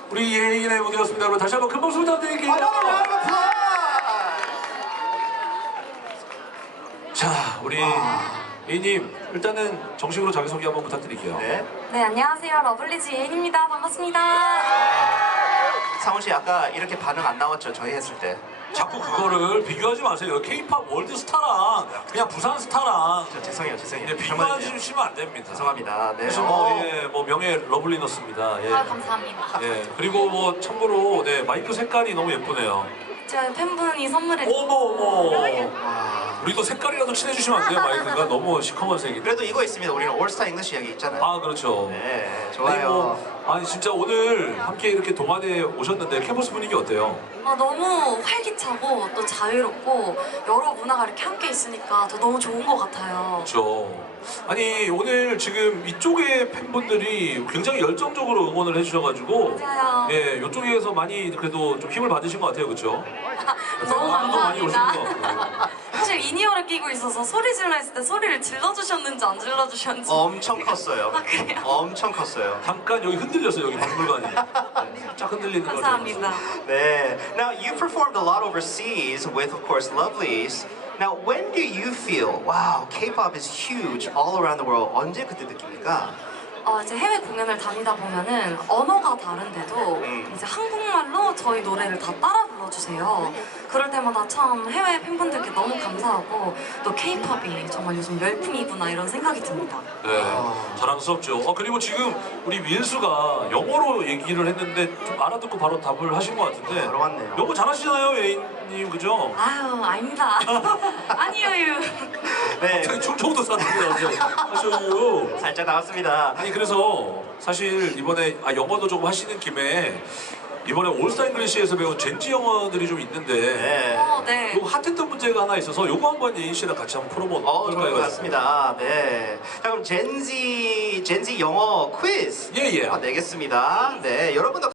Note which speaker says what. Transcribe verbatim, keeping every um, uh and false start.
Speaker 1: 우리 예인의 무대였습니다. 여러분 다시 한번 큰 박수 부탁드릴게요. 자, 우리 예인님 일단은 정식으로 자기소개 한번 부탁드릴게요.
Speaker 2: 네.
Speaker 3: 네, 안녕하세요. 러블리즈 예인입니다. 반갑습니다.
Speaker 2: 상훈 씨 아까 이렇게 반응 안 나왔죠? 저희 했을 때.
Speaker 1: 자꾸 그거를 비교하지 마세요. 케이팝 월드 스타랑 그냥 부산 스타랑
Speaker 2: 저 죄송해요, 죄송해요.
Speaker 1: 네, 비교하시면 안 됩니다.
Speaker 2: 죄송합니다. 네.
Speaker 1: 그래서 뭐, 예, 뭐 명예 러블리너스입니다. 예.
Speaker 3: 아, 감사합니다.
Speaker 1: 예. 그리고 뭐 참고로 네, 마이크 색깔이 너무 예쁘네요.
Speaker 3: 제가 팬분이 선물해
Speaker 1: 어머 어머.
Speaker 2: 와.
Speaker 1: 우리도 색깔이라도 칠해주시면 안 돼요? 마이크가 너무 시커먼 색이.
Speaker 2: 그래도 이거 있습니다. 우리는 올스타 잉글리시 여기 있잖아요.
Speaker 1: 아 그렇죠.
Speaker 2: 네,
Speaker 1: 아니,
Speaker 2: 좋아요.
Speaker 1: 뭐, 아니 진짜 오늘 함께 이렇게 동아대에 오셨는데 캠퍼스 분위기 어때요?
Speaker 3: 아, 너무 활기차고 또 자유롭고 여러 문화가 이렇게 함께 있으니까 더 너무 좋은 것 같아요.
Speaker 1: 그렇죠. 아니 오늘 지금 이쪽의 팬분들이 굉장히 열정적으로 응원을 해주셔가지고
Speaker 3: 맞아요.
Speaker 1: 예, 이쪽에서 많이 그래도 좀 힘을 받으신 것 같아요, 그렇죠?
Speaker 3: 너무
Speaker 1: 많이 오신 것
Speaker 3: 감사합니다.
Speaker 1: 같고.
Speaker 3: 사실 인이어를 끼고 있어서 소리 질러 했을 때 소리를 질러주셨는지 안 질러주셨는지
Speaker 2: 엄청 컸어요.
Speaker 3: 아, 그래요?
Speaker 2: 엄청 컸어요.
Speaker 1: 잠깐 여기 흔들렸어요, 여기 박물관이. 네, 살짝 흔들리는 거죠.
Speaker 3: 감사합니다.
Speaker 2: 네. Now you performed a lot overseas with, of course, Lovelies. Now, when do you feel, wow, K-pop is huge all around the world? 언제 그때 느낍니까?
Speaker 3: 어, 이제 해외 공연을 다니다 보면은 언어가 다른데도
Speaker 2: 음.
Speaker 3: 이제 한국말로 저희 노래를 다 따라 불러주세요. 그럴 때마다 참 해외 팬분들께 너무 감사하고 또 K-팝이 정말 요즘 열풍이구나 이런 생각이 듭니다.
Speaker 1: 네, 자랑스럽죠. 어, 그리고 지금 우리 민수가 영어로 얘기를 했는데 좀 알아듣고 바로 답을 하신 것 같은데
Speaker 2: 바로 왔네요.
Speaker 1: 영어 잘하시잖아요, 예인님, 그죠?
Speaker 3: 아유, 아닙니다. 아니에요.
Speaker 2: 네.
Speaker 1: 저희 충청도 사람들이 하셔요.
Speaker 2: 살짝 나왔습니다.
Speaker 1: 아니 그래서 사실 이번에 아, 영어도 좀 하시는 김에 이번에 올스타 잉글리시에서 배운 젠지 영어들이 좀 있는데
Speaker 2: 네.
Speaker 3: 어, 네.
Speaker 1: 요거 핫했던 문제가 하나 있어서 요거 한번 예인 씨랑 같이 한번 풀어보면
Speaker 2: 어, 좋을 것
Speaker 1: 어떨까요?
Speaker 2: 같습니다. 네. 자, 그럼 젠지, 젠지 영어 퀴즈.
Speaker 1: 예, 예.
Speaker 2: 아, 내겠습니다. 네. 여러분도